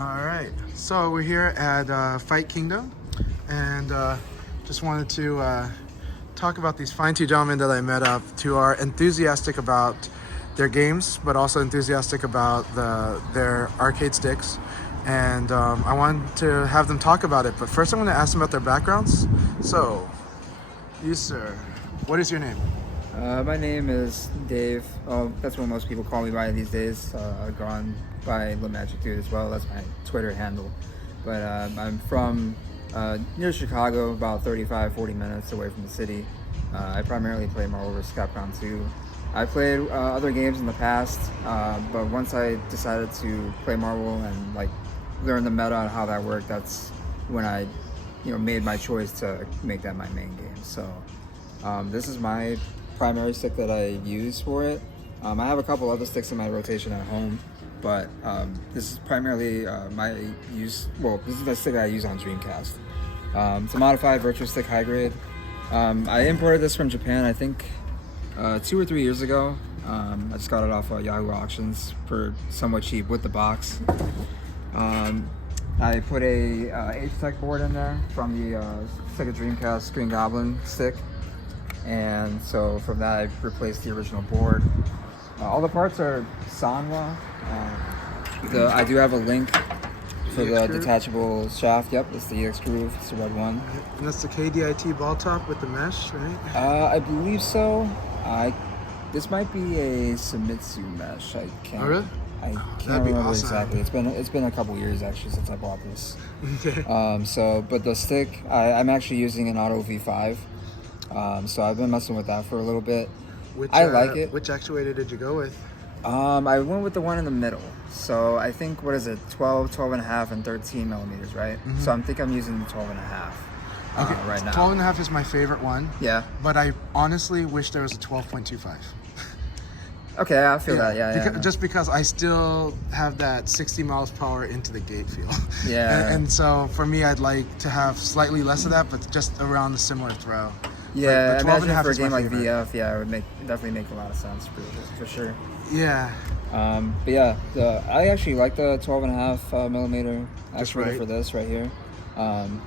All right, so we're here at Fight Kingdom, and just wanted to talk about these fine two gentlemen that I met up who are enthusiastic about their games, but also enthusiastic about their arcade sticks. And I wanted to have them talk about it, but first I'm going to ask them about their backgrounds. So, you sir, what is your name? My name is Dave. Oh, that's what most people call me by these days. I've gone by lemagicdude as well. That's my Twitter handle. But I'm from near Chicago, about 35-40 minutes away from the city. I primarily play Marvel vs. Capcom 2. I played other games in the past, but once I decided to play Marvel and like learn the meta and how that worked, that's when I, made my choice to make that my main game. So this is my primary stick that I use for it. I have a couple other sticks in my rotation at home, but this is primarily my use. Well, this is the stick that I use on Dreamcast. It's a modified Virtua stick high grade. I imported this from Japan, I think 2 or 3 years ago. I just got it off Yahoo Auctions for somewhat cheap with the box. I put a H-Tech board in there from the Sega Dreamcast Green Goblin stick. And so from that, I replaced the original board. All the parts are Sanwa. I do have a link for the detachable shaft. Yep, it's the EX groove. It's the red one. And that's the KDIT ball top with the mesh, right? I believe so. This might be a Sumitsu mesh. I can't. Oh, really? I can't remember exactly. It's been a couple years actually since I bought this. Okay. But the stick, I'm actually using an Auto V5. So I've been messing with that for a little bit. I like it. Which actuator did you go with? I went with the one in the middle. So I think, 12 and a half, and 13 millimeters, right? Mm-hmm. So I think I'm using the 12 and a half right now. 12 and a half is my favorite one. Yeah. But I honestly wish there was a 12.25. Okay, I feel that, yeah. Just because I still have that 60 miles per hour into the gate feel. Yeah. and so for me, I'd like to have slightly less of that, but just around the similar throw. Yeah, but I imagine for a game like favorite. VF, yeah, it would definitely make a lot of sense for sure. Yeah. But yeah, I actually like the 12 and a half millimeter actuator right. for this right here,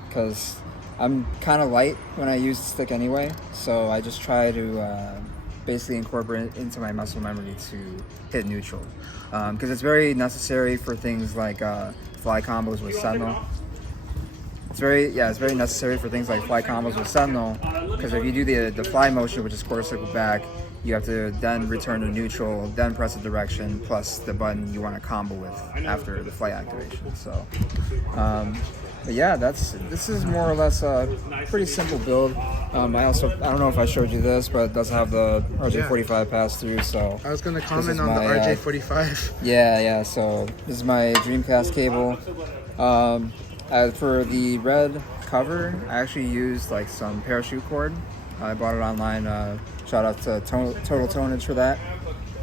because I'm kind of light when I use the stick anyway, so I just try to basically incorporate it into my muscle memory to hit neutral, because it's very necessary for things like fly combos with Sentinel. It's very necessary for things like fly combos with Sentinel, because if you do the fly motion, which is quarter circle back, you have to then return to neutral, then press a direction, plus the button you want to combo with after the flight activation. So, but yeah, this is more or less a pretty simple build. I don't know if I showed you this, but it does have the RJ45 pass through. So I was going to comment on the RJ45. Yeah. So this is my Dreamcast cable. For the red cover, I actually used like some parachute cord. I bought it online. Shout out to Total Tonage for that.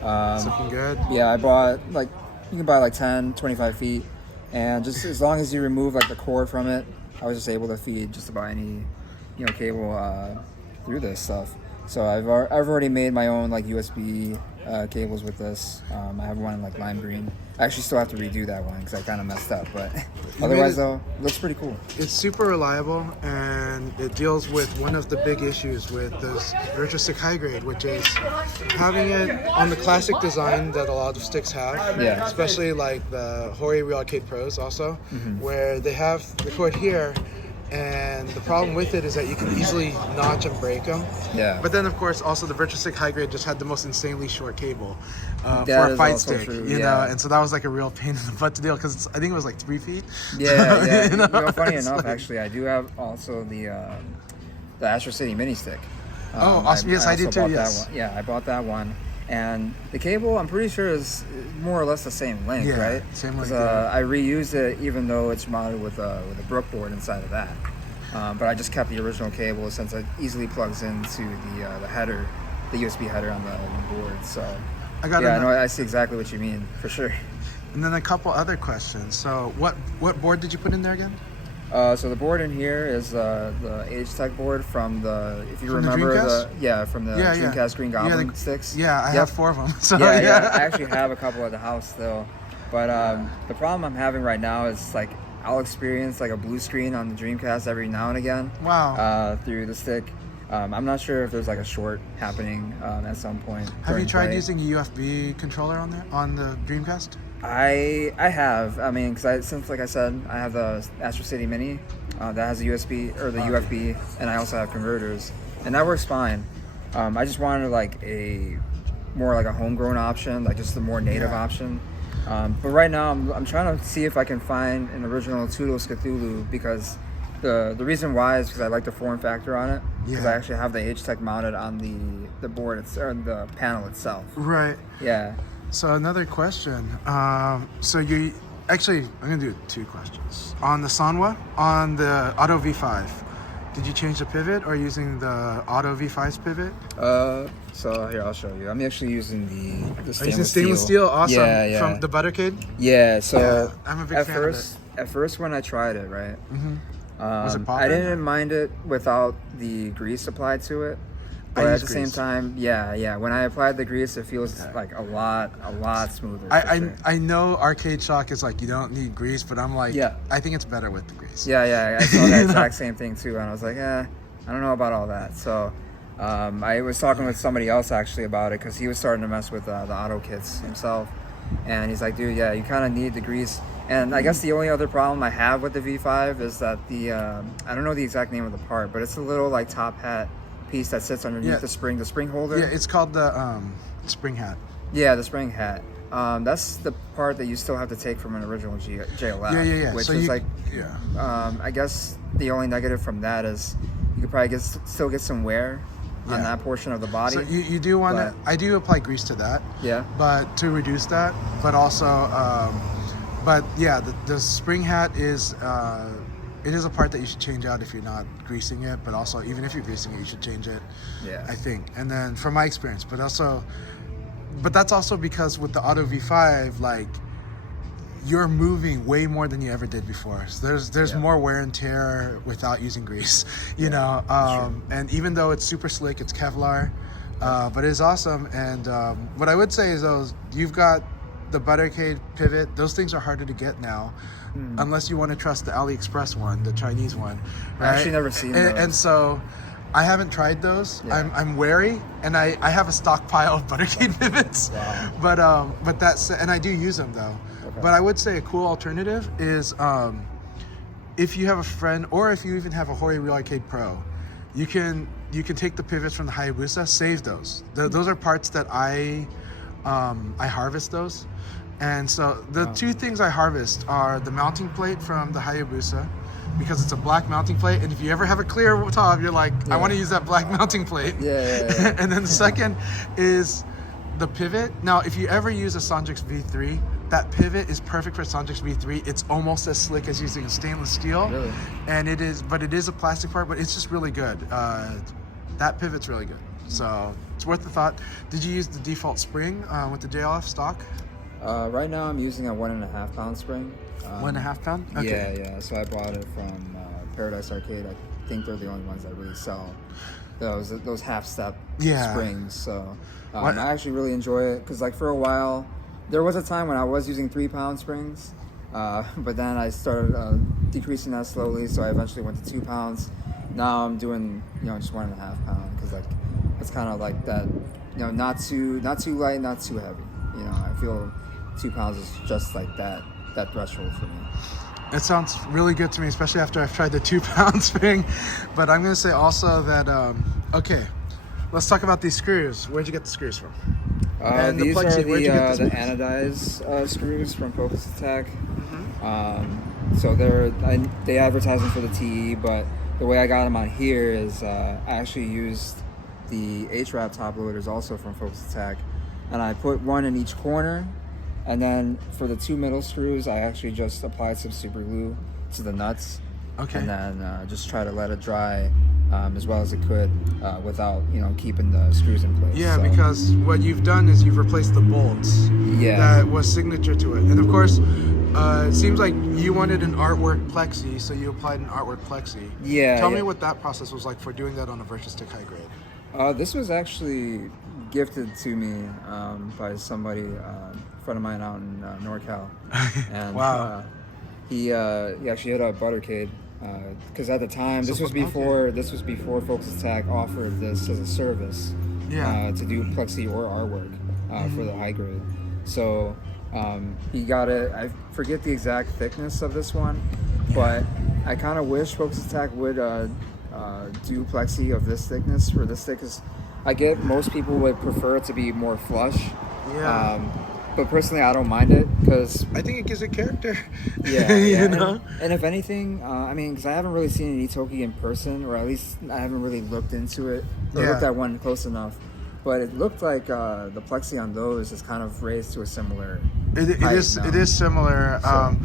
It's looking good. Yeah, I bought you can buy 10, 25 feet, and just as long as you remove the cord from it, I was just able to feed just about any cable through this stuff. So I've already made my own USB cables with this. I have one in lime green. I actually still have to redo that one because I kind of messed up, but otherwise though, it looks pretty cool. It's super reliable, and it deals with one of the big issues with this Virtua Stick High Grade, which is having it on the classic design that a lot of sticks have. Yeah. Especially like the Hori Real Arcade Pros also, where they have the cord here. And the problem with it is that you can easily notch and break them. Yeah. But then, of course, also the Virtua Stick High Grade just had the most insanely short cable for a fight stick. True, you know, and so that was a real pain in the butt to deal because I think it was 3 feet. Yeah. Funny enough, actually, I do have also the Astro City mini stick. Awesome! Yes, I did too. Yes. That one. Yeah, I bought that one. And the cable, I'm pretty sure, is more or less the same length, right? Same length. I reused it, even though it's mounted with a Brook board inside of that. But I just kept the original cable since it easily plugs into the header, the USB header on the board. So I see exactly what you mean for sure. And then a couple other questions. So what board did you put in there again? So the board in here is the H-Tech board from if you remember from the Dreamcast Green Goblin sticks. Yeah, I have 4 of them. So I actually have a couple at the house still. But the problem I'm having right now is like I'll experience like a blue screen on the Dreamcast every now and again. Wow. Through the stick. I'm not sure if there's like a short happening at some point. Have you tried play. using a USB controller on there on the Dreamcast? I have. I mean, because since like I said, I have the Astro City Mini that has a USB or the UFB, and I also have converters, and that works fine. I just wanted like a more like a homegrown option, like just the more native option. But right now, I'm trying to see if I can find an original Toodles Cthulhu, because the reason why is because I like the form factor on it. Because I actually have the H-Tech mounted on the board or the panel itself. Right. Yeah. So another question. So you actually, I'm gonna do 2 questions. On the Sanwa, on the Auto V5, did you change the pivot or using the Auto V5's pivot? So here, I'll show you. I'm actually using the Are you using stainless steel? Awesome. Yeah. From the Buttercade? Yeah. So I'm a big fan of it. At first, when I tried it, right? Mm-hmm. Was it popping? I didn't mind it without the grease applied to it. But at the same time, yeah. When I applied the grease, it feels like a lot smoother. I know Arcade Shock is like you don't need grease, but I'm like, I think it's better with the grease. Yeah. I saw that exact same thing too, and I was like, I don't know about all that. So I was talking with somebody else actually about it because he was starting to mess with the auto kits himself, and he's like, dude, yeah, you kind of need the grease. And I guess the only other problem I have with the V5 is that I don't know the exact name of the part, but it's a little like top hat piece that sits underneath the spring holder. Yeah, it's called the spring hat. Yeah, the spring hat. That's the part that you still have to take from an original JLF. Yeah. Which so is I guess the only negative from that is you could probably still get some wear on that portion of the body. So you do want to. I do apply grease to that. Yeah. But to reduce that, but also, the spring hat is. It is a part that you should change out if you're not greasing it, but also even if you're greasing it, you should change it. Yeah. I think. And then from my experience, but that's also because with the Auto V5, like you're moving way more than you ever did before. So there's more wear and tear without using grease, you know. And even though it's super slick, it's Kevlar, but it is awesome. And what I would say is you've got the Buttercade pivot. Those things are harder to get now. Unless you want to trust the AliExpress one, the Chinese one. Right? I've actually never seen those. And so I haven't tried those. Yeah. I'm wary, and I have a stockpile of Buttercade pivots. Wow. But that's, and I do use them though. Okay. But I would say a cool alternative is if you have a friend, or if you even have a Hori Real Arcade Pro, you can take the pivots from the Hayabusa, save those. Those are parts that I harvest those. And so the 2 things I harvest are the mounting plate from the Hayabusa, because it's a black mounting plate, and if you ever have a clear top, you're like, I want to use that black mounting plate. Yeah. And then the second is the pivot. Now, if you ever use a Sanjix V3, that pivot is perfect for Sanjix V3. It's almost as slick as using a stainless steel. Really? And it is a plastic part, but it's just really good. That pivot's really good. So it's worth the thought. Did you use the default spring with the JLF stock? Right now I'm using a 1.5 pound spring. 1.5 pound? Okay. Yeah. So I bought it from Paradise Arcade. I think they're the only ones that really sell those half step springs. So I actually really enjoy it because like for a while, there was a time when I was using 3 pound springs, but then I started decreasing that slowly. So I eventually went to 2 pounds. Now I'm doing just 1.5 pound because like it's kind of like that, not too light, not too heavy. I feel 2 pounds is just like that threshold for me. It sounds really good to me, especially after I've tried the 2 pound spring. But I'm going to say also that, okay, let's talk about these screws. Where'd you get the screws from? These are the anodized screws from Focus Attack. Mm-hmm. So they advertise them for the TE, but the way I got them on here is I actually used the H-Wrap top loaders also from Focus Attack. And I put one in each corner, and then for the 2 middle screws, I actually just applied some super glue to the nuts. Okay. And then just try to let it dry as well as it could without keeping the screws in place. Yeah, so. Because what you've done is you've replaced the bolts. That was signature to it, and of course, it seems like you wanted an artwork plexi, so you applied an artwork plexi. Yeah. Tell me what that process was like for doing that on a Virtua Stick high grade. This was actually gifted to me by somebody friend of mine out in NorCal, and Wow. he actually hit up Buttercade because at the time this was before Focus Attack offered this as a service to do plexi or artwork for the high grade. So he got it. I forget the exact thickness of this one, but I kind of wish Focus Attack would do plexi of this thickness or this thick. Cause I get most people would prefer it to be more flush. Yeah. But personally, I don't mind it because I think it gives it character. yeah. You know? And if anything, I mean, because I haven't really seen an Itoki in person, or at least I haven't really looked into it or looked at one close enough. But it looked like the plexi on those is kind of raised to a similar. It is similar. So.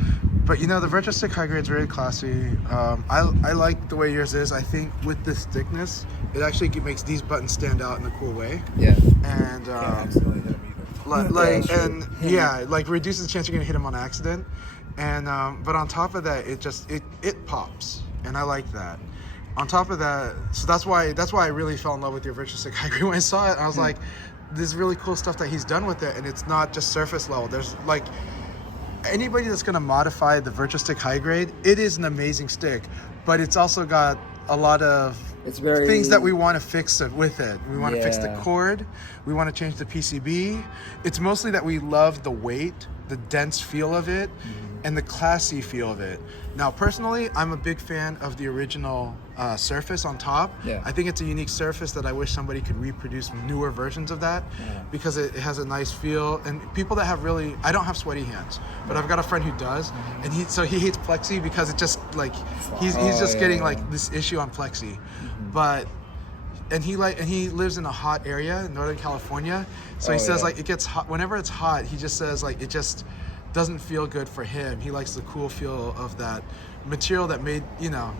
But you know, the Virtua Stick high grade is very classy. I like the way yours is. I think with this thickness, it actually makes these buttons stand out in a cool way. Yeah. And Accidentally hit him either. like reduces the chance you're gonna hit him on accident. And but on top of that, it pops, and I like that. On top of that, so that's why I really fell in love with your Virtua Stick high grade when I saw it. I was like, there's really cool stuff that he's done with it, and it's not just surface level. There's like anybody that's gonna modify the Virtua Stick high grade, it is an amazing stick, but it's also got a lot of things that we want to fix with it. We want to fix the cord. We want to change the PCB. It's mostly that we love the weight, the dense feel of it, and the classy feel of it. Now, personally, I'm a big fan of the original surface on top. Yeah. I think it's a unique surface that I wish somebody could reproduce newer versions of that because it has a nice feel. And people that have really, I don't have sweaty hands, but I've got a friend who does, and he hates plexi because it just like he's just getting like this issue on plexi, but. And he lives in a hot area in Northern California, so he says like it gets hot whenever it's hot. He just says like it just doesn't feel good for him. He likes the cool feel of that material that made, you know,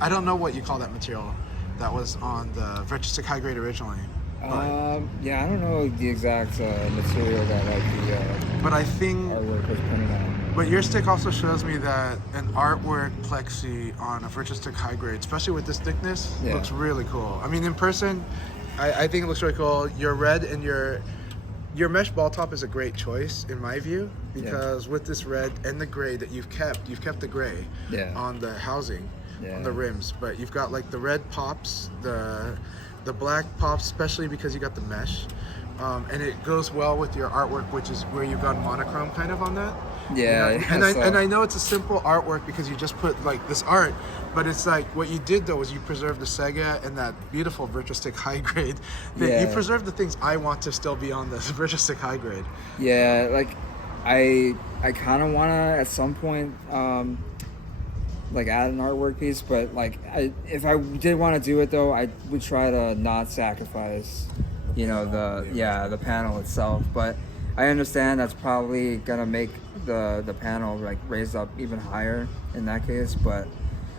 I don't know what you call that material that was on the Virtua Stick high grade originally. Yeah, I don't know the exact material that like but I think artwork was printed on. But your stick also shows me that an artwork plexi on a Virtua Stick high grade, especially with this thickness, looks really cool. I mean, in person, I think it looks really cool. Your red and your mesh ball top is a great choice in my view because with this red and the gray that you've kept the gray on the housing, on the rims, but you've got like the red pops, the black pops, especially because you got the mesh. And it goes well with your artwork, which is where you've got monochrome kind of on that. Yeah, you know? And I know it's a simple artwork because you just put like this art, but it's like what you did though was you preserved the Sega and that beautiful Virtua Stick high grade. You preserved the things I want to still be on the Virtua Stick high grade. Yeah, like I kind of want to at some point like add an artwork piece, but like if I did want to do it though, I would try to not sacrifice, you know, the panel itself. But I understand that's probably gonna make the panel like raised up even higher in that case. But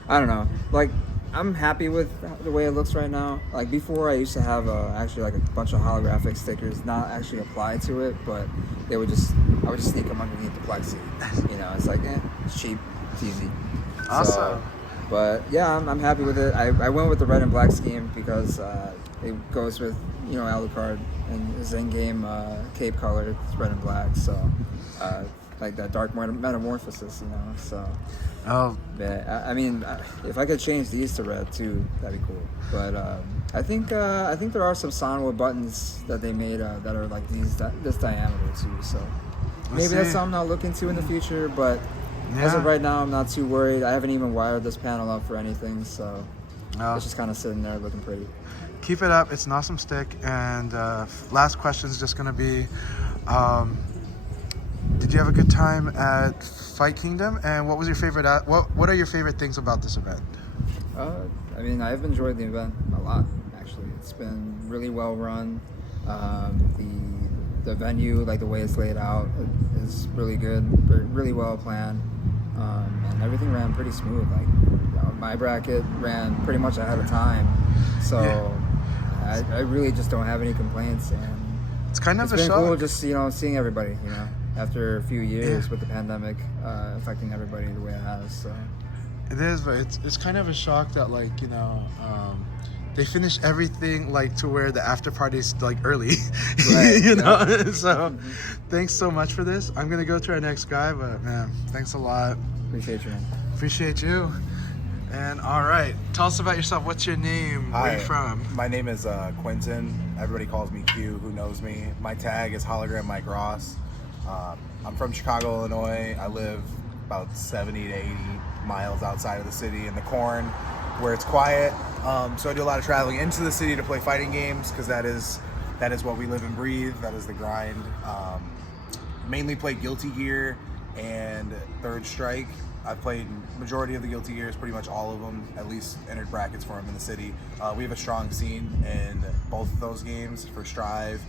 I don't know, like I'm happy with the way it looks right now. Like before, I used to have actually like a bunch of holographic stickers not actually applied to it, but I would just sneak them underneath the plexi. You know, it's like it's cheap, it's easy. Awesome. So, but yeah, I'm happy with it. I went with the red and black scheme because it goes with, you know, Alucard and his in-game cape color. It's red and black, so like that dark metamorphosis, you know. So, yeah, I mean, if I could change these to red too, that'd be cool. But I think there are some Sanwa buttons that they made that are like this diameter too. So maybe that's something I'll look into in the future, but. As of right now, I'm not too worried. I haven't even wired this panel up for anything, so it's just kind of sitting there looking pretty. Keep it up. It's an awesome stick. And last question is just going to be, did you have a good time at Fight Kingdom? And what was your favorite? What are your favorite things about this event? I mean, I've enjoyed the event a lot. Actually, it's been really well run. The venue, like the way it's laid out, is really good. Really well planned. And everything ran pretty smooth. Like, you know, my bracket ran pretty much ahead of time, so I really just don't have any complaints. And it's kind of it's a been shock. cool just, you know, seeing everybody, you know, after a few years with the pandemic affecting everybody the way it has. So it is, but it's kind of a shock that, like, you know, they finish everything like to where the after party's like early, Right, you know. So, thanks so much for this. I'm gonna go to our next guy, but man, thanks a lot. Appreciate you, man. Appreciate you. And all right, tell us about yourself. What's your name? Where are you from? My name is Quentin. Everybody calls me Q, who knows me. My tag is HologrmMikeRoss. I'm from Chicago, Illinois. I live about 70 to 80 miles outside of the city in the corn, where it's quiet. So I do a lot of traveling into the city to play fighting games, because that is what we live and breathe. That is the grind. Mainly play Guilty Gear and Third Strike. I've played majority of the Guilty Gears, pretty much all of them, at least entered brackets for them in the city. We have a strong scene in both of those games for Strive,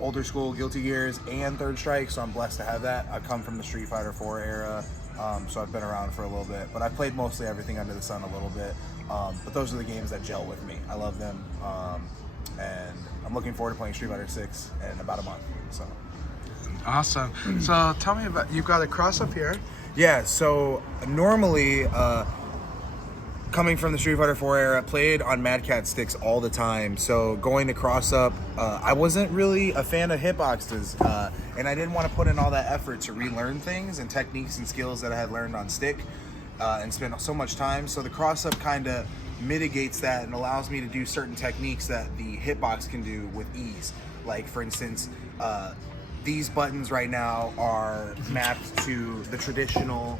older school Guilty Gears, and Third Strike, so I'm blessed to have that. I come from the Street Fighter 4 era, so I've been around for a little bit, but I've played mostly everything under the sun a little bit. But those are the games that gel with me. I love them, and I'm looking forward to playing Street Fighter 6 in about a month. So. Awesome. So tell me about, you've got a cross up here. Yeah, so normally, coming from the Street Fighter 4 era, played on Mad Cat sticks all the time. So going to cross up, I wasn't really a fan of hitboxes, and I didn't want to put in all that effort to relearn things and techniques and skills that I had learned on stick, and spent so much time. So the cross up kind of mitigates that and allows me to do certain techniques that the hitbox can do with ease. Like, for instance, these buttons right now are mapped to the traditional.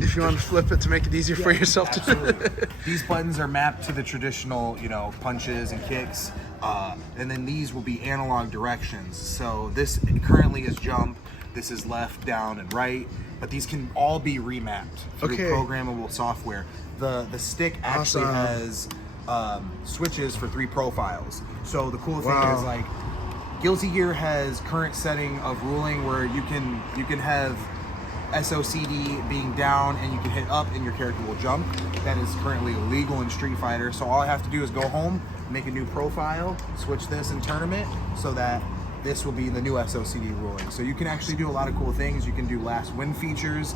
If you want to flip it to make it easier for yourself to. Absolutely. These buttons are mapped to the traditional, punches and kicks, and then these will be analog directions. So this currently is jump, this is left, down, and right, but these can all be remapped through programmable software. The stick actually has switches for 3 profiles. So the cool thing is, like, Guilty Gear has current setting of ruling where you can have SOCD being down and you can hit up and your character will jump. That is currently illegal in Street Fighter. So all I have to do is go home, make a new profile, switch this in tournament so that this will be the new SOCD ruling. So you can actually do a lot of cool things. You can do last win features.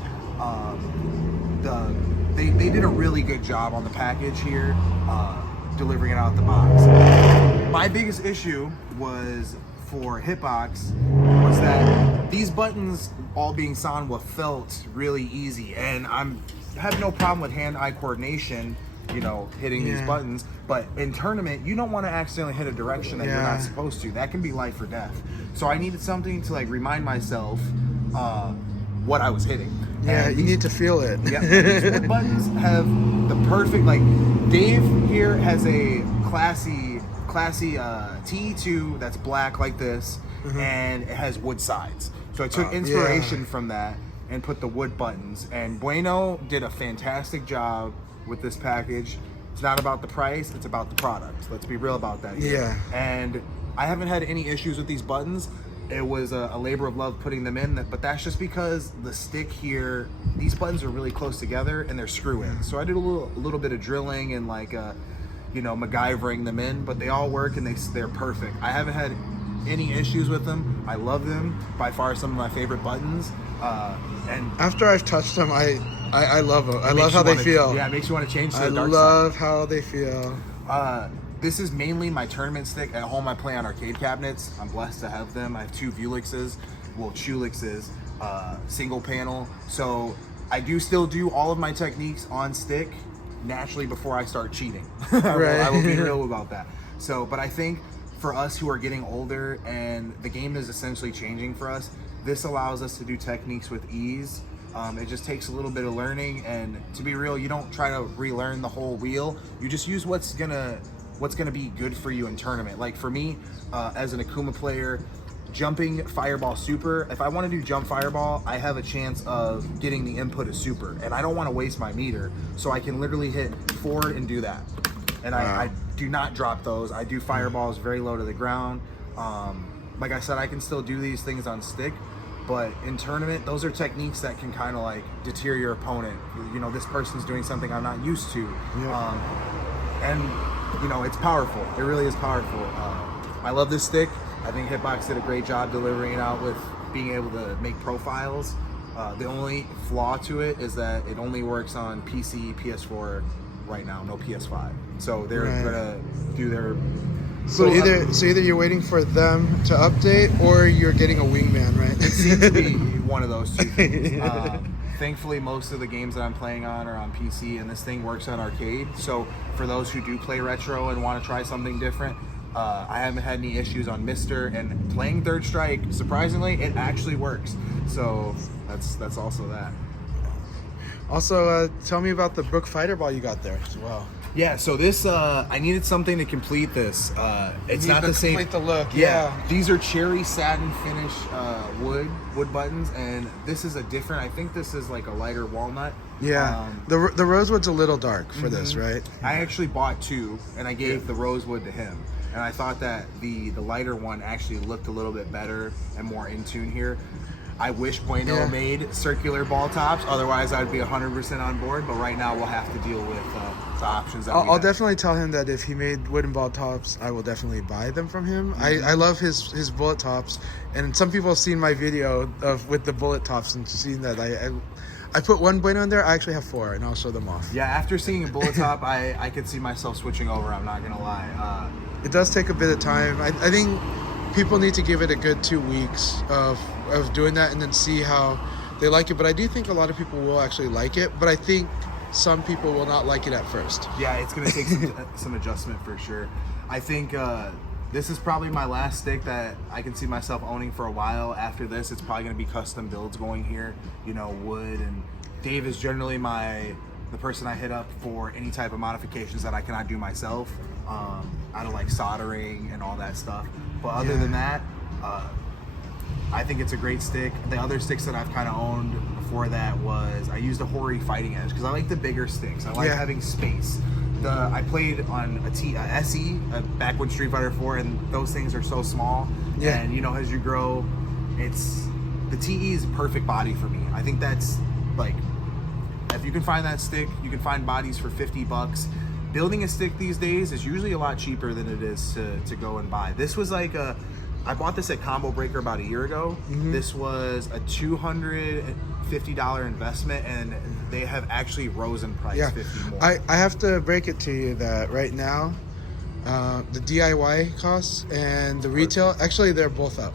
They did a really good job on the package here, delivering it out the box. My biggest issue was for hitbox was that these buttons all being Sanwa felt really easy, and I have no problem with hand-eye coordination, hitting these buttons, but in tournament you don't want to accidentally hit a direction that you're not supposed to. That can be life or death. So I needed something to remind myself what I was hitting. Yeah, you need to feel it. Yeah, these wood buttons have the perfect, Dave here has a classy T2 that's black like this, and it has wood sides. So I took inspiration from that and put the wood buttons, and Bueno did a fantastic job with this package. It's not about the price, it's about the product. Let's be real about that here. Yeah. And I haven't had any issues with these buttons. It was a labor of love putting them in, but that's just because the stick here, these buttons are really close together and they're screw-ins. So I did a little bit of drilling and MacGyvering them in, but they all work and they're perfect. I haven't had any issues with them. I love them. By far some of my favorite buttons. And after I've touched them, I love them. I love how they feel. Yeah, it makes you want to change to the dark side. I love how they feel. This is mainly my tournament stick. At home I play on arcade cabinets. I'm blessed to have them. I have 2 Vulixes, Chulixes, single panel. So I do still do all of my techniques on stick naturally before I start cheating. Right. I will be real about that. So, but I think for us who are getting older and the game is essentially changing for us, this allows us to do techniques with ease. It just takes a little bit of learning, and to be real, you don't try to relearn the whole wheel. You just use what's gonna be good for you in tournament. Like for me, as an Akuma player, jumping Fireball Super, if I want to do jump Fireball, I have a chance of getting the input of Super, and I don't want to waste my meter, so I can literally hit forward and do that. And I do not drop those. I do Fireballs very low to the ground. Like I said, I can still do these things on stick, but in tournament, those are techniques that can kind of deter your opponent. This person's doing something I'm not used to. And it's powerful. It really is powerful. I love this stick. I think Hitbox did a great job delivering it out with being able to make profiles. The only flaw to it is that it only works on PC, PS4, right now, no PS5. So they're Right. gonna do their. So either you're waiting for them to update, or you're getting a wingman, right? It seems to be one of those two things. Thankfully, most of the games that I'm playing on are on PC, and this thing works on arcade. So for those who do play retro and want to try something different, I haven't had any issues on Mister, and playing Third Strike, surprisingly, it actually works. So that's also that. Also, tell me about the Brook fighter ball you got there as well. Yeah, so this, I needed something to complete this. It's not the same. Complete the look, Yeah, these are cherry satin finish wood buttons, and this is a different. I think this is like a lighter walnut. Yeah, the rosewood's a little dark for this, right? I actually bought two, and I gave the rosewood to him, and I thought that the lighter one actually looked a little bit better and more in tune here. I wish Bueno made circular ball tops, otherwise I'd be 100% on board, but right now we'll have to deal with the options that I'll definitely tell him that if he made wooden ball tops, I will definitely buy them from him. I love his bullet tops, and some people have seen my video with the bullet tops and seen that I put one Bueno in there. I actually have 4, and I'll show them off. Yeah, after seeing a bullet top, I could see myself switching over, I'm not going to lie. It does take a bit of time. I think people need to give it a good 2 weeks of doing that and then see how they like it. But I do think a lot of people will actually like it, but I think some people will not like it at first. Yeah, it's going to take some adjustment for sure. I think this is probably my last stick that I can see myself owning for a while. After this, it's probably going to be custom builds going here, wood. And Dave is generally the person I hit up for any type of modifications that I cannot do myself, out of like soldering and all that stuff. But other than that, I think it's a great stick. The other sticks that I've kind of owned before that was, I used a Hori Fighting Edge because I like the bigger sticks. I like having space. I played on a SE back when Street Fighter 4, and those things are so small. Yeah. And as you grow, the TE is perfect body for me. I think that's like, if you can find that stick, you can find bodies for $50. Building a stick these days is usually a lot cheaper than it is to go and buy. This was like I bought this at Combo Breaker about a year ago. This was a $250 investment, and they have actually rose in price 50 more. I have to break it to you that right now, the DIY costs and the retail, actually they're both up.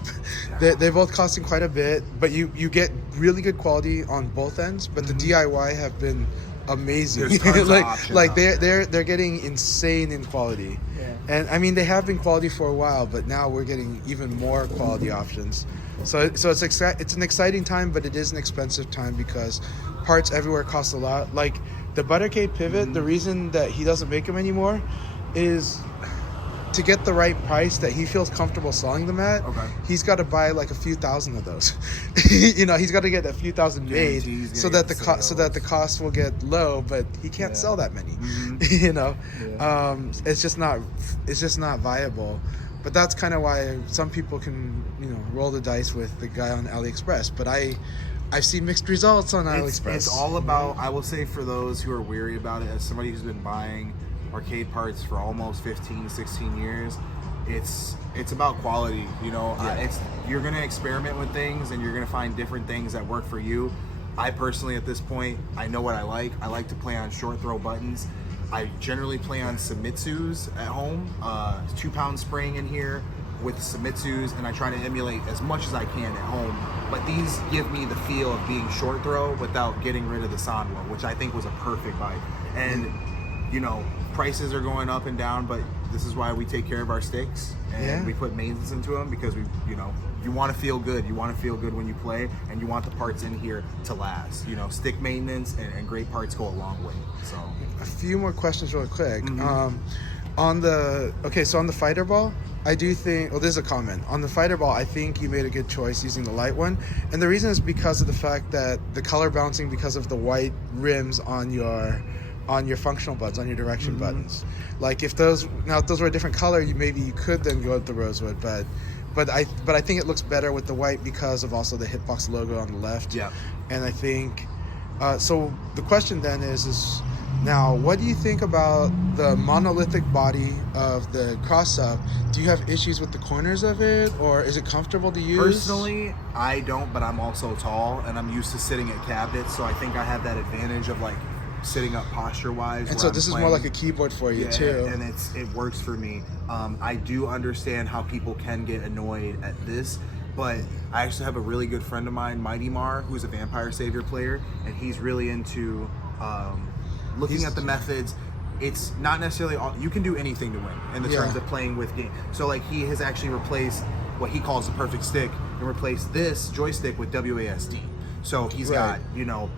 They're both costing quite a bit, but you get really good quality on both ends, but the DIY have been amazing. There's tons of options like they're getting insane in quality. And I mean, they have been quality for a while, but now we're getting even more quality options. So it's an exciting time, but it is an expensive time because parts everywhere cost a lot. Like the Buttercade pivot, the reason that he doesn't make them anymore is to get the right price that he feels comfortable selling them at. He's got to buy like a few thousand of those. He's got to get a few thousand made so that the cost will get low, but he can't sell that many. It's just not viable. But that's kind of why some people can roll the dice with the guy on AliExpress. But I've seen mixed results on AliExpress. It's all about, I will say, for those who are weary about it, as somebody who's been buying arcade parts for almost 15, 16 years, it's about quality. You're gonna experiment with things, and you're gonna find different things that work for you. I personally, at this point, I know what I like. I like to play on short throw buttons. I generally play on Submitsus at home, 2-pound spring in here with Submitsus, and I try to emulate as much as I can at home. But these give me the feel of being short throw without getting rid of the Sanwa, which I think was a perfect buy. And prices are going up and down, but this is why we take care of our sticks, and we put maintenance into them, because you want to feel good. You want to feel good when you play, and you want the parts in here to last. Stick maintenance and great parts go a long way. So a few more questions really quick. On the fighter ball, I do think, there's a comment. On the fighter ball, I think you made a good choice using the light one. And the reason is because of the fact that the color bouncing because of the white rims on your functional buttons, on your direction buttons. Like if those were a different color, you could then go with the rosewood, but I think it looks better with the white because of also the Hitbox logo on the left. Yeah. And I think so the question then is now, what do you think about the monolithic body of the cross-up? Do you have issues with the corners of it, or is it comfortable to use? Personally, I don't, but I'm also tall, and I'm used to sitting at cabinets, so I think I have that advantage of like sitting up posture-wise. And so this is more like a keyboard for you too. And it works for me. I do understand how people can get annoyed at this, but I actually have a really good friend of mine, Mighty Mar, who's a Vampire Savior player, and he's really into looking at the methods. It's not necessarily all, you can do anything to win in the terms of playing with game. So like he has actually replaced what he calls the perfect stick and replaced this joystick with WASD. So he's got, you know,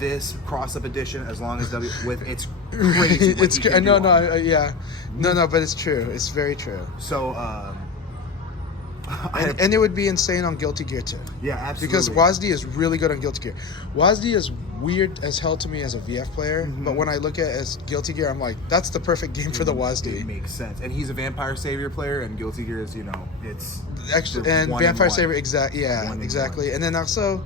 this cross-up edition as long as it's crazy. It's no, but it's true. It's very true. So and it would be insane on Guilty Gear too. Yeah, absolutely. Because WASD is really good on Guilty Gear. WASD is weird as hell to me as a VF player, but when I look at it as Guilty Gear, I'm like, that's the perfect game for the WASD. It makes sense. And he's a Vampire Savior player, and Guilty Gear is, you know, it's extra. And Vampire Savior, exactly. And then also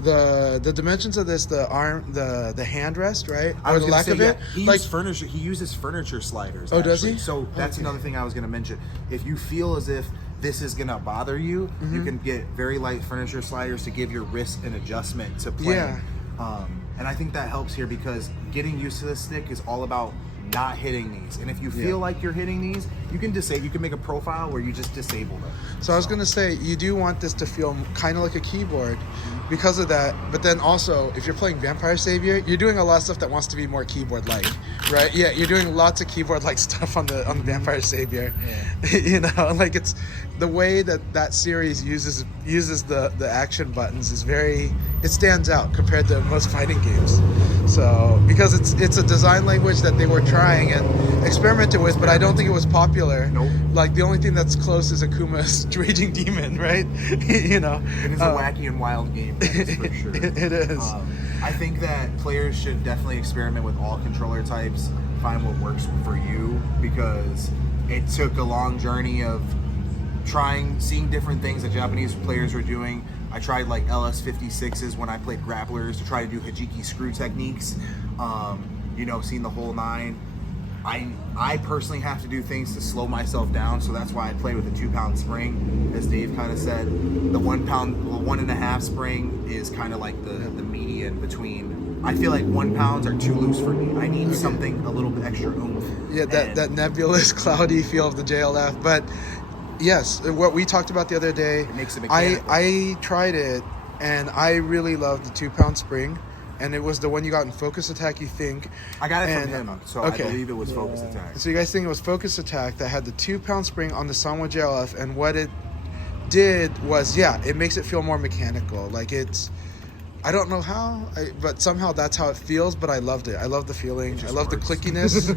the dimensions of this, the arm, the handrest, right? I was the lack say, of it. He like uses furniture. He uses furniture sliders. Oh, actually. does he? So that's another thing I was going to mention. If you feel as if this is going to bother you, you can get very light furniture sliders to give your wrist an adjustment to play. Yeah. And I think that helps here because getting used to this stick is all about not hitting these. And if you feel like you're hitting these, you can make a profile where you just disable them. So I was going to say, you do want this to feel kind of like a keyboard because of that. But then also, if you're playing Vampire Savior, you're doing a lot of stuff that wants to be more keyboard-like, right? Yeah, you're doing lots of keyboard-like stuff on the Vampire Savior. Yeah. You know, like it's the way that series uses the action buttons is it stands out compared to most fighting games. So because it's a design language that they were trying and experimented with, but I don't think it was popular. Nope. Like the only thing that's close is Akuma's Raging Demon, right? You know, it is a wacky and wild game, that's for sure. It is. I think that players should definitely experiment with all controller types, find what works for you, because it took a long journey of seeing different things that Japanese players were doing. I tried like LS56s when I played grapplers to try to do hijiki screw techniques, you know, seeing the whole nine. I personally have to do things to slow myself down, so that's why I play with a 2-pound spring. As Dave kind of said, the 1.5 spring is kind of like the median between. I feel like 1 pounds are too loose for me. I need something a little bit extra oomph. Yeah, that nebulous, cloudy feel of the JLF. But yes, what we talked about the other day, it makes it mechanical. I tried it, and I really loved the 2-pound spring. And it was the one you got in Focus Attack, you think. I got it from him, so I believe it was Focus Attack. So you guys think it was Focus Attack that had the 2-pound spring on the Sanwa JLF, and what it did was, it makes it feel more mechanical. Like I don't know how, but somehow that's how it feels, but I loved it. I love the feeling. I love the clickiness.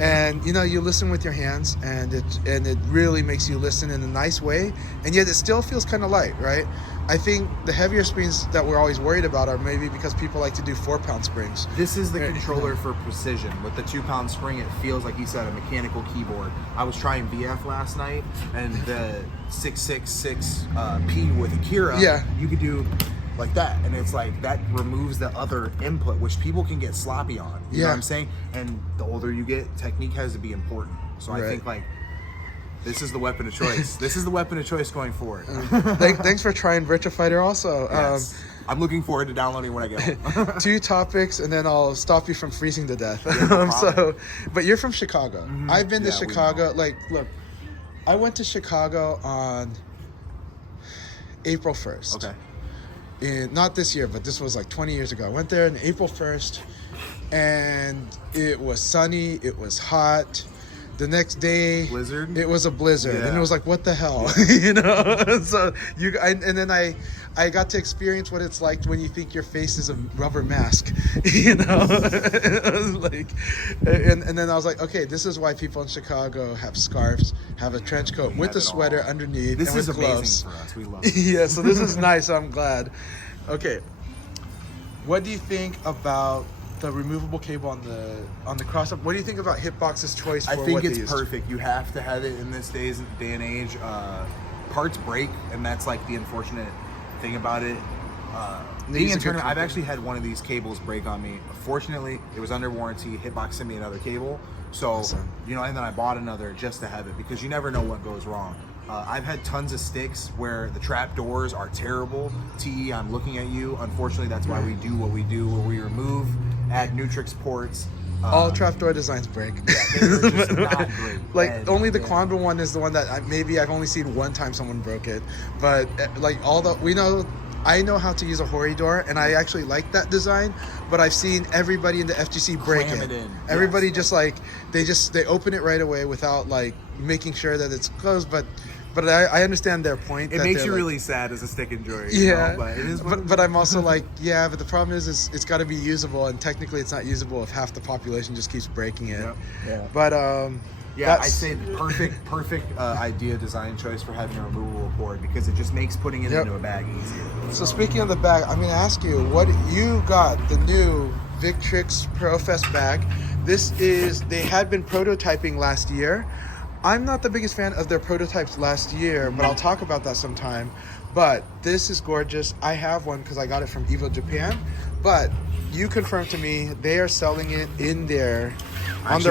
And, you know, you listen with your hands, and it really makes you listen in a nice way, and yet it still feels kind of light, right? I think the heavier springs that we're always worried about are maybe because people like to do 4-pound springs. This is the controller for precision. With the 2-pound spring, it feels like you said, a mechanical keyboard. I was trying VF last night, and the 666P with Akira, you could do like that, and it's like that removes the other input, which people can get sloppy on. You know what I'm saying? And the older you get, technique has to be important. So I think like this is the weapon of choice. This is the weapon of choice going forward. Thanks for trying Virtua Fighter also. Yes. I'm looking forward to downloading when I get home. 2 topics, and then I'll stop you from freezing to death. But you're from Chicago. I've been to Chicago. Like, look, I went to Chicago on April 1st. Okay. Not this year, but this was like 20 years ago. I went there on April 1st, and it was sunny. It was hot. The next day, it was a blizzard, and it was like, what the hell, you know? So and then I got to experience what it's like when you think your face is a rubber mask, you know? Like, and then I was like, okay, this is why people in Chicago have scarves, have a trench coat with a sweater underneath, this and with is gloves. amazing for us. We love it. Yeah, so this is nice. I'm glad. Okay, what do you think about the removable cable on the cross-up? What do you think about Hitbox's choice for what they used? I think it's perfect. You have to have it in this day and age. Parts break, and that's like the unfortunate thing about it. Being in tournament, I've actually had one of these cables break on me. Fortunately, it was under warranty. Hitbox sent me another cable, so you know, and then I bought another just to have it, because you never know what goes wrong. I've had tons of sticks where the trap doors are terrible. TE, I'm looking at you. Unfortunately, that's why we do what we do, where we remove add Nutrix ports. All trapdoor designs break. Yeah, they're just not great. Like And, only the Quantum one is the one that maybe I've only seen one time someone broke it, but like I know how to use a Hori door, and I actually like that design. But I've seen everybody in the FGC break Cram it. it in. Everybody Yes. just like they open it right away without like making sure that it's closed. But I understand their point. It that makes they're, you like, really sad as a stick enjoyer. yeah, But it is. but I'm also like, yeah, but the problem is it's got to be usable, and technically it's not usable if half the population just keeps breaking it. Yep. Yeah. But Yeah, I'd say the perfect idea design choice for having a removable port, because it just makes putting it Yep. into a bag easier. So speaking of the bag, I'm going to ask you, what you got the new Victrix ProFest bag. They had been prototyping last year. I'm not the biggest fan of their prototypes last year, but I'll talk about that sometime. But this is gorgeous. I have one because I got it from Evo Japan. But you confirmed to me they are selling it on their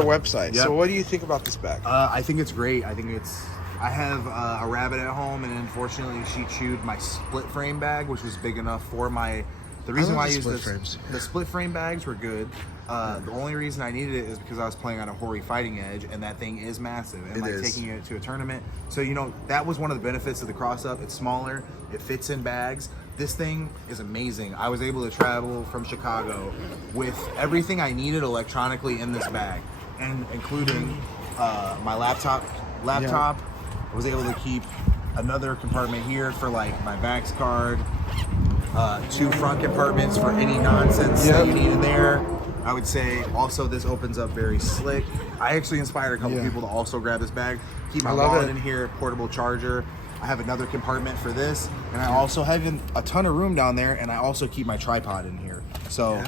website. Yep. So what do you think about this bag? I think it's great. I have a rabbit at home, and unfortunately she chewed my split frame bag, which was big enough for my. The reason love why I the used split this, frames. the split frame bags were good. The only reason I needed it is because I was playing on a Hori Fighting Edge, and that thing is massive. And It like is. taking it to a tournament, so that was one of the benefits of the cross up. It's smaller, it fits in bags. This thing is amazing. I was able to travel from Chicago with everything I needed electronically in this bag, and including my laptop. I was able to keep another compartment here for like my Vax card, 2 front compartments for any nonsense that you need in there. I would say also this opens up very slick. I actually inspired a couple people to also grab this bag. Keep my love wallet it. in here, portable charger. I have another compartment for this, and I also have a ton of room down there, and I also keep my tripod in here. So,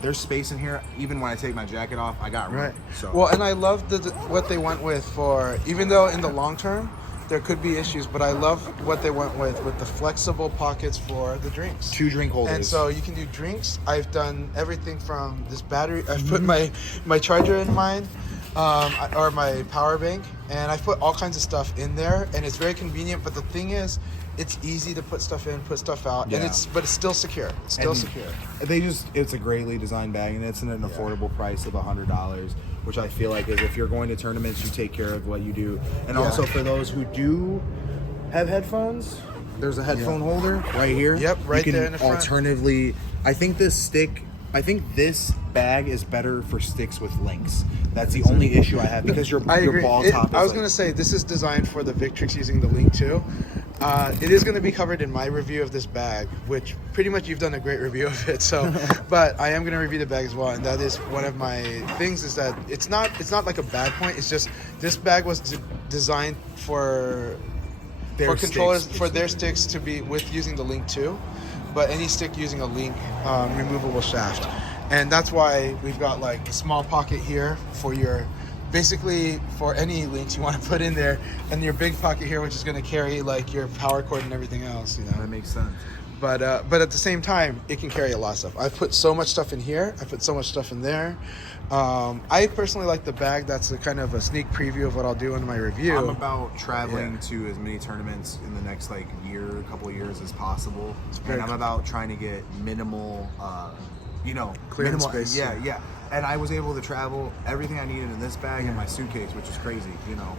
there's space in here. Even when I take my jacket off, I got room. Right. So. Well, and I love what they went with for, even though in the long term there could be issues, but I love what they went with the flexible pockets for the drinks. 2 drink holders. And so you can do drinks. I've done everything from this battery. I've put my charger in mine, or my power bank, and I've put all kinds of stuff in there, and it's very convenient. But the thing is, it's easy to put stuff in, put stuff out, and it's still secure. It's still secure. It's a greatly designed bag, and it's at an affordable price of $100, which I feel like is, if you're going to tournaments, you take care of what you do. And also for those who do have headphones, there's a headphone holder right here. Yep, right you can there in the front. Alternatively, I think this bag is better for sticks with links. That's the only issue I have, because your ball top is I was going to say, this is designed for the Victrix using the Link 2. It is going to be covered in my review of this bag, which pretty much you've done a great review of it. So, but I am going to review the bag as well, and that is one of my things, is that it's not like a bad point. It's just this bag was designed for controllers, for their sticks to be with using the Link 2, but any stick using a Link removable shaft. And that's why we've got like a small pocket here for basically for any links you want to put in there, and your big pocket here, which is going to carry like your power cord and everything else, That makes sense. But at the same time, it can carry a lot of stuff. I've put so much stuff in here. I put so much stuff in there. I personally like the bag. That's a kind of a sneak preview of what I'll do in my review. I'm about traveling to as many tournaments in the next couple of years as possible, and I'm about trying to get minimal, Clearing space. Yeah. And I was able to travel everything I needed in this bag in my suitcase, which is crazy,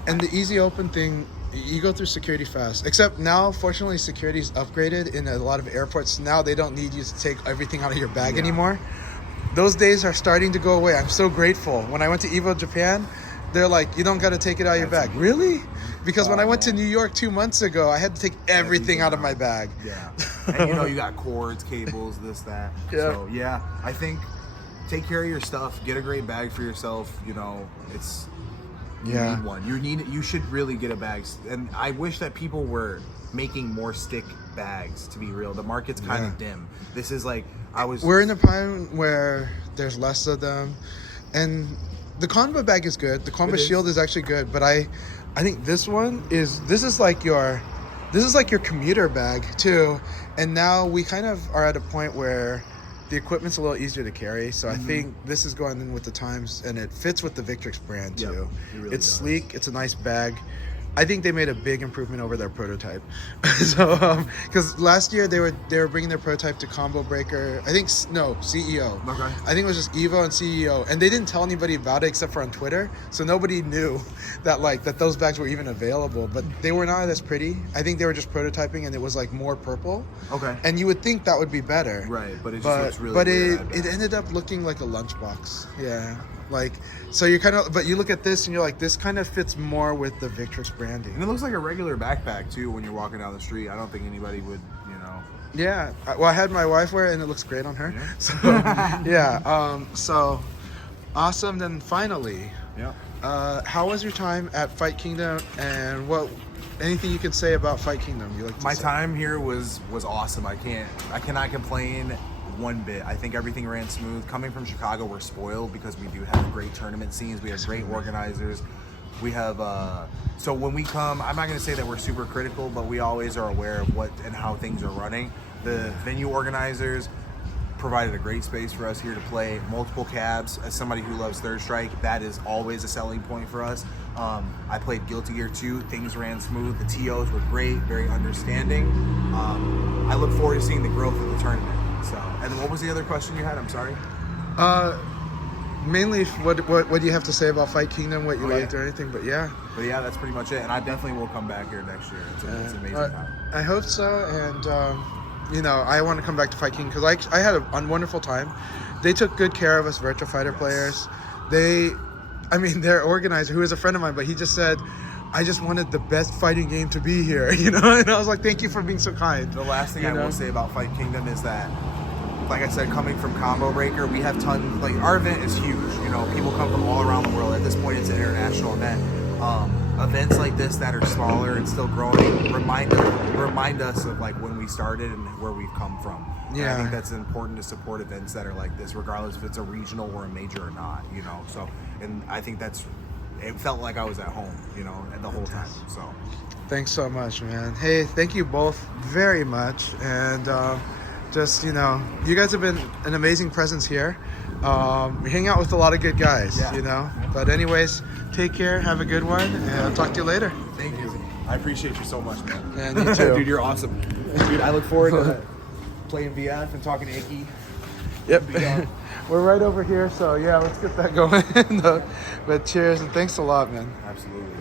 And the easy open thing, you go through security fast. Except now, fortunately, security's upgraded in a lot of airports. Now they don't need you to take everything out of your bag anymore. Those days are starting to go away. I'm so grateful. When I went to Evo Japan, they're like, you don't got to take it out of your bag. Really? Because when I went to New York 2 months ago, I had to take everything out of my bag. Yeah. And you got cords, cables, this, that. Yeah. So I think take care of your stuff. Get a great bag for yourself. You need one. You should really get a bag. And I wish that people were making more stick bags, to be real. The market's kind of dim. This is we're in a time where there's less of them, and the combo bag is good. The combo shield is actually good, but I think this is like your commuter bag too. And now we kind of are at a point where the equipment's a little easier to carry, so I think this is going in with the times, and it fits with the Victrix brand too. It really It's does. sleek. It's a nice bag. I think they made a big improvement over their prototype. So, because last year they were bringing their prototype to Combo Breaker. I think CEO. Okay. I think it was just Evo and CEO, and they didn't tell anybody about it except for on Twitter. So nobody knew that those bags were even available. But they were not as pretty. I think they were just prototyping, and it was like more purple. Okay. And you would think that would be better. Right, but it just looks really But weird. it ended up looking like a lunchbox. Yeah. Like, so you're kind of, but you look at this and you're like, this kind of fits more with the Victrix branding. And it looks like a regular backpack too when you're walking down the street. I don't think anybody would, you know. Yeah. Well, I had my wife wear it and it looks great on her. Yeah. So, yeah. So awesome. Then finally, Yeah. how was your time at Fight Kingdom, and anything you can say about Fight Kingdom you like to My say? time here was awesome. I cannot complain one bit. I think everything ran smooth. Coming from Chicago, we're spoiled because we do have great tournament scenes. We have great organizers. We have so when we come, I'm not going to say that we're super critical, but we always are aware of what and how things are running. The venue organizers provided a great space for us here to play multiple cabs. As somebody who loves Third Strike, that is always a selling point for us. I played Guilty Gear 2. Things ran smooth. The TOs were great, very understanding. I look forward to seeing the growth of the tournament. So, and what was the other question you had? I'm sorry. Mainly, what do you have to say about Fight Kingdom? What you liked or anything? But yeah. But yeah, that's pretty much it. And I definitely will come back here next year. It's an amazing time. I hope so, and I want to come back to Fight King because I had a wonderful time. They took good care of us Virtua Fighter players. Their organizer, who is a friend of mine, but he just said, I just wanted the best fighting game to be here, and I was like, thank you for being so kind. The last thing I will say about Fight Kingdom is that, like I said, coming from Combo Breaker, we have tons, like our event is huge. People come from all around the world. At this point, it's an international event. Events like this that are smaller and still growing remind us of like when we started and where we've come from. Yeah. And I think that's important to support events that are like this, regardless if it's a regional or a major or not. So, and I think it felt like I was at home, the whole time. So, Thanks so much, man. Hey, thank you both very much, and you guys have been an amazing presence here. We hang out with a lot of good guys, But anyways, take care, have a good one, and I'll talk to you later. thank you. I appreciate you so much, man. And you too. Dude, you're awesome. Dude, I look forward to playing VF and talking to Icky. Yep. We're right over here, so yeah, let's get that going. But cheers, and thanks a lot, man. Absolutely.